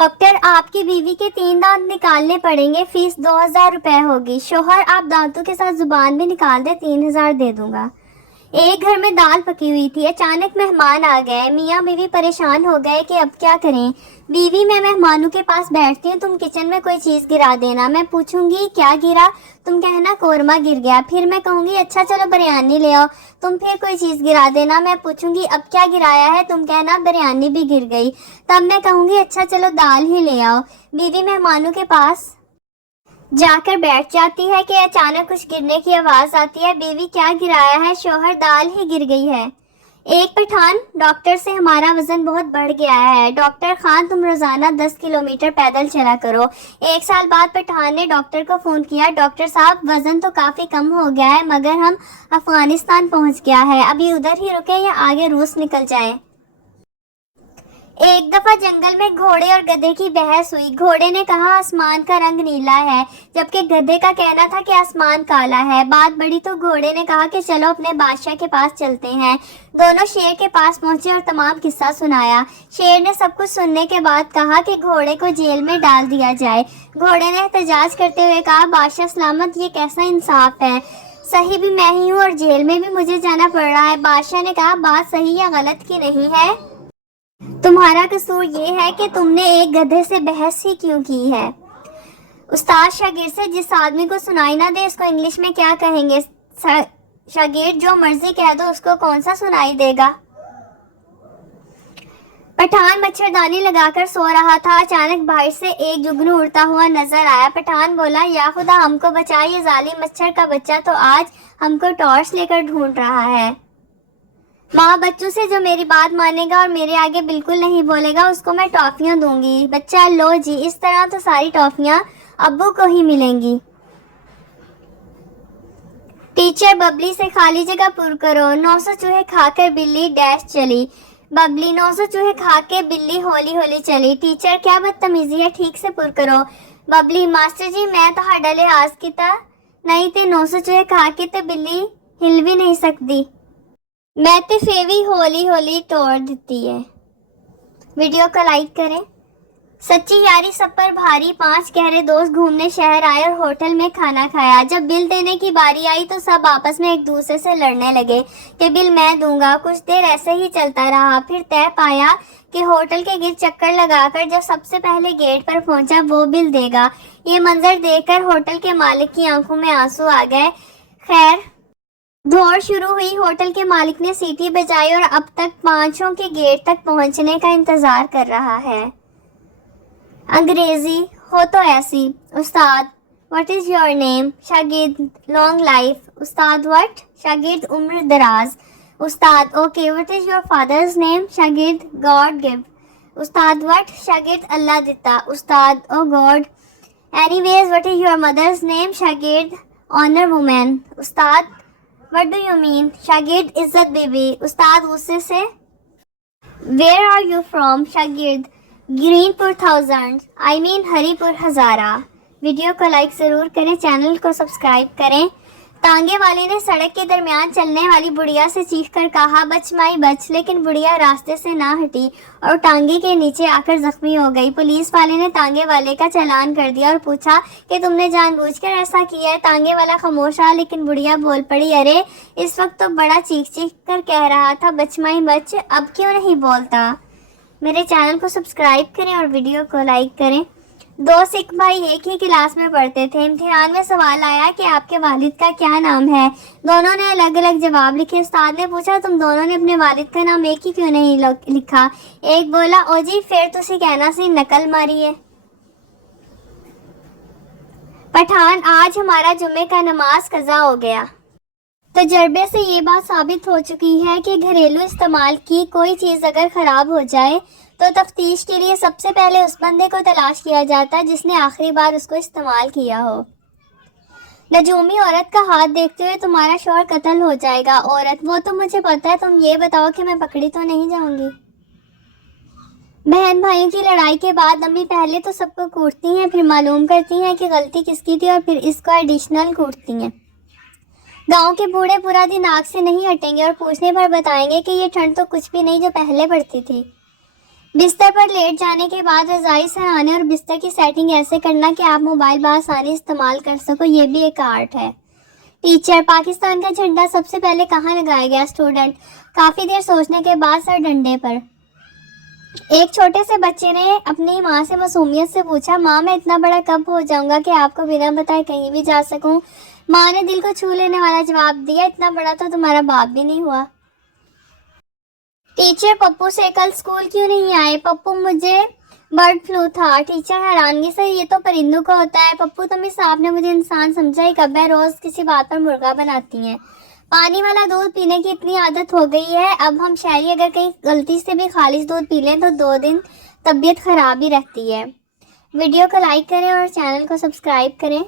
Doctor آپ کی بیوی کے 3 دانت نکالنے پڑیں گے، فیس 2000 روپے ہوگی۔ شوہر آپ دانتوں کے ساتھ زبان بھی نکال دیں، 3000 دے دوں گا۔ ایک گھر میں دال پکی ہوئی تھی، اچانک مہمان آ گئے، میاں بیوی پریشان ہو گئے کہ اب کیا کریں۔ بیوی میں مہمانوں کے پاس بیٹھتی ہوں، تم کچن میں کوئی چیز گرا دینا، میں پوچھوں گی کیا گرا، تم کہنا قورمہ گر گیا، پھر میں کہوں گی اچھا چلو بریانی لے آؤ، تم پھر کوئی چیز گرا دینا، میں پوچھوں گی اب کیا گرایا ہے، تم کہنا بریانی بھی گر گئی، تب میں کہوں گی اچھا چلو دال ہی لے آؤ۔ بیوی مہمانوں کے پاس جا کر بیٹھ جاتی ہے کہ اچانک کچھ گرنے کی آواز آتی ہے، بیوی کیا گرایا ہے، شوہر دال ہی گر گئی ہے۔ ایک پٹھان ڈاکٹر سے ہمارا وزن بہت بڑھ گیا ہے، ڈاکٹر خان تم روزانہ 10 کلومیٹر پیدل چلا کرو۔ 1 سال بعد پٹھان نے ڈاکٹر کو فون کیا، ڈاکٹر صاحب وزن تو کافی کم ہو گیا ہے مگر ہم افغانستان پہنچ گیا ہے، ابھی ادھر ہی رکیں یا آگے روس نکل جائیں۔ ایک دفعہ جنگل میں گھوڑے اور گدھے کی بحث ہوئی، گھوڑے نے کہا آسمان کا رنگ نیلا ہے جبکہ گدھے کا کہنا تھا کہ آسمان کالا ہے۔ بات بڑھی تو گھوڑے نے کہا کہ چلو اپنے بادشاہ کے پاس چلتے ہیں۔ دونوں شیر کے پاس پہنچے اور تمام قصہ سنایا۔ شیر نے سب کچھ سننے کے بعد کہا کہ گھوڑے کو جیل میں ڈال دیا جائے۔ گھوڑے نے احتجاج کرتے ہوئے کہا بادشاہ سلامت، یہ کیسا انصاف ہے، صحیح بھی میں ہی ہوں اور جیل میں بھی مجھے جانا پڑ رہا ہے۔ بادشاہ نے کہا بات صحیح یا غلط کی نہیں ہے، تمہارا قصور یہ ہے کہ تم نے ایک گدھے سے بحث ہی کیوں کی ہے۔ استاد شاگرد سے جس آدمی کو سنائی نہ دے اس کو انگلش میں کیا کہیں گے؟ شاگرد جو مرضی کہہ دو اس کو کون سا سنائی دے گا۔ پٹھان مچھردانی لگا کر سو رہا تھا، اچانک باہر سے ایک جگنو اڑتا ہوا نظر آیا۔ پٹھان بولا یا خدا ہم کو بچا، یہ ظالم مچھر کا بچہ تو آج ہم کو ٹارچ لے کر ڈھونڈ رہا ہے۔ ماں بچوں سے جو میری بات مانے گا اور میرے آگے بالکل نہیں بولے گا اس کو میں ٹافیاں دوں گی۔ بچہ لو جی، اس طرح تو ساری ٹافیاں ابو کو ہی ملیں گی۔ ٹیچر ببلی سے خالی جگہ پر کرو۔ 900 چوہے کھا کر بلی ڈیش چلی۔ ببلی 900 چوہے کھا کے بلی ہولی ہولی چلی۔ ٹیچر کیا بدتمیزی ہے، ٹھیک سے پر کرو۔ ببلی ماسٹر جی میں تہاڈا لحاظ کیتا نہیں تے 900 چوہے کھا کے تے بلی ہل بھی نہیں سکتی، میں تے فیوی ہولی ہولی توڑ دیتی ہے۔ ویڈیو کو لائک کریں۔ سچی یاری سب پر بھاری، 5 گہرے دوست گھومنے شہر آئے اور ہوٹل میں کھانا کھایا۔ جب بل دینے کی باری آئی تو سب آپس میں ایک دوسرے سے لڑنے لگے کہ بل میں دوں گا۔ کچھ دیر ایسے ہی چلتا رہا، پھر طے پایا کہ ہوٹل کے گرد چکر لگا کر جو سب سے پہلے گیٹ پر پہنچا وہ بل دے گا۔ یہ منظر دیکھ کر ہوٹل کے مالک کی آنکھوں میں آنسو آ گئے۔ خیر دوڑ شروع ہوئی، ہوٹل کے مالک نے سیٹی بجائی اور اب تک 5 کے گیٹ تک پہنچنے کا انتظار کر رہا ہے۔ انگریزی ہو تو ایسی۔ استاد واٹ از یور نیم؟ شاگرد لانگ لائف۔ استاد واٹ؟ شاگرد عمر دراز۔ استاد okay what is your father's name? شاگرد گاڈ گیو۔ استاد واٹ؟ شاگرد اللہ دیتا۔ استاد oh God. Anyways what is your mother's name? شاگرد آنر وومین۔ استاد What do you mean؟ شاگرد عزت بی بی۔ استاد غصے سے Where are you from؟ شاگرد گرین پور 1000 I mean ہری پور ہزارہ۔ ویڈیو کو لائک ضرور کریں، چینل کو سبسکرائب کریں۔ ٹانگے والے نے سڑک کے درمیان چلنے والی بڑھیا سے چیخ کر کہا بچ مائی بچ، لیکن بڑھیا راستے سے نہ ہٹی اور ٹانگے کے نیچے آ کر زخمی ہو گئی۔ پولیس والے نے ٹانگے والے کا چالان کر دیا اور پوچھا کہ تم نے جان بوجھ کر ایسا کیا ہے؟ ٹانگے والا خاموش رہا لیکن بڑھیا بول پڑی ارے اس وقت تو بڑا چیخ چیخ کر کہہ رہا تھا بچ مائی بچ، اب کیوں نہیں بولتا؟ میرے چینل کو سبسکرائب کریں اور ویڈیو کو لائک کریں۔ 2 سکھ بھائی ایک ہی کلاس میں پڑھتے تھے، امتحان میں سوال آیا کہ آپ کے والد کا کیا نام ہے؟ دونوں نے الگ الگ جواب لکھے۔ استاد نے پوچھا تم دونوں نے اپنے والد کا نام ایک ہی کیوں نہیں لکھا؟ ایک بولا او جی پھر تسی کہنا سی نقل ماری ہے۔ پٹھان آج ہمارا جمعے کا نماز قضا ہو گیا۔ تجربے سے یہ بات ثابت ہو چکی ہے کہ گھریلو استعمال کی کوئی چیز اگر خراب ہو جائے تو تفتیش کے لیے سب سے پہلے اس بندے کو تلاش کیا جاتا ہے جس نے آخری بار اس کو استعمال کیا ہو۔ نجومی عورت کا ہاتھ دیکھتے ہوئے تمہارا شوہر قتل ہو جائے گا۔ عورت وہ تو مجھے پتہ ہے، تم یہ بتاؤ کہ میں پکڑی تو نہیں جاؤں گی۔ بہن بھائیوں کی لڑائی کے بعد امی پہلے تو سب کو کوٹتی ہیں، پھر معلوم کرتی ہیں کہ غلطی کس کی تھی اور پھر اس کو ایڈیشنل کوٹتی ہیں۔ گاؤں کے بوڑھے پورا دن آگ سے نہیں ہٹیں گے اور پوچھنے پر بتائیں گے کہ یہ ٹھنڈ تو کچھ بھی نہیں جو پہلے پڑتی تھی۔ بستر پر لیٹ جانے کے بعد رضائی سرانے اور بستر کی سیٹنگ ایسے کرنا کہ آپ موبائل بآسانی استعمال کر سکو، یہ بھی ایک آرٹ ہے۔ ٹیچر، پاکستان کا جھنڈا سب سے پہلے کہاں لگایا گیا؟ اسٹوڈنٹ، کافی دیر سوچنے کے بعد سر ڈنڈے پر۔ ایک چھوٹے سے بچے نے اپنی ماں سے معصومیت سے پوچھا، ماں میں اتنا بڑا کب ہو جاؤں گا کہ آپ کو بنا بتائے کہیں بھی جا سکوں؟ ماں نے دل کو چھو لینے والا جواب دیا، اتنا بڑا تو تمہارا باپ بھی نہیں ہوا۔ ٹیچر، پپو سے کل اسکول کیوں نہیں آئے؟ پپو، مجھے برڈ فلو تھا۔ ٹیچر حیرانگی سے، یہ تو پرندوں کا ہوتا ہے۔ پپو، تم اس آپ نے مجھے انسان سمجھا ہی کب ہے؟ روز کسی بات پر مرغا بناتی ہیں۔ پانی والا دودھ پینے کی اتنی عادت ہو گئی ہے، اب ہم شہری اگر کہیں غلطی سے بھی خالص دودھ پی لیں تو 2 دن طبیعت خراب ہی رہتی ہے۔ ویڈیو کو لائک کریں اور چینل کو سبسکرائب کریں۔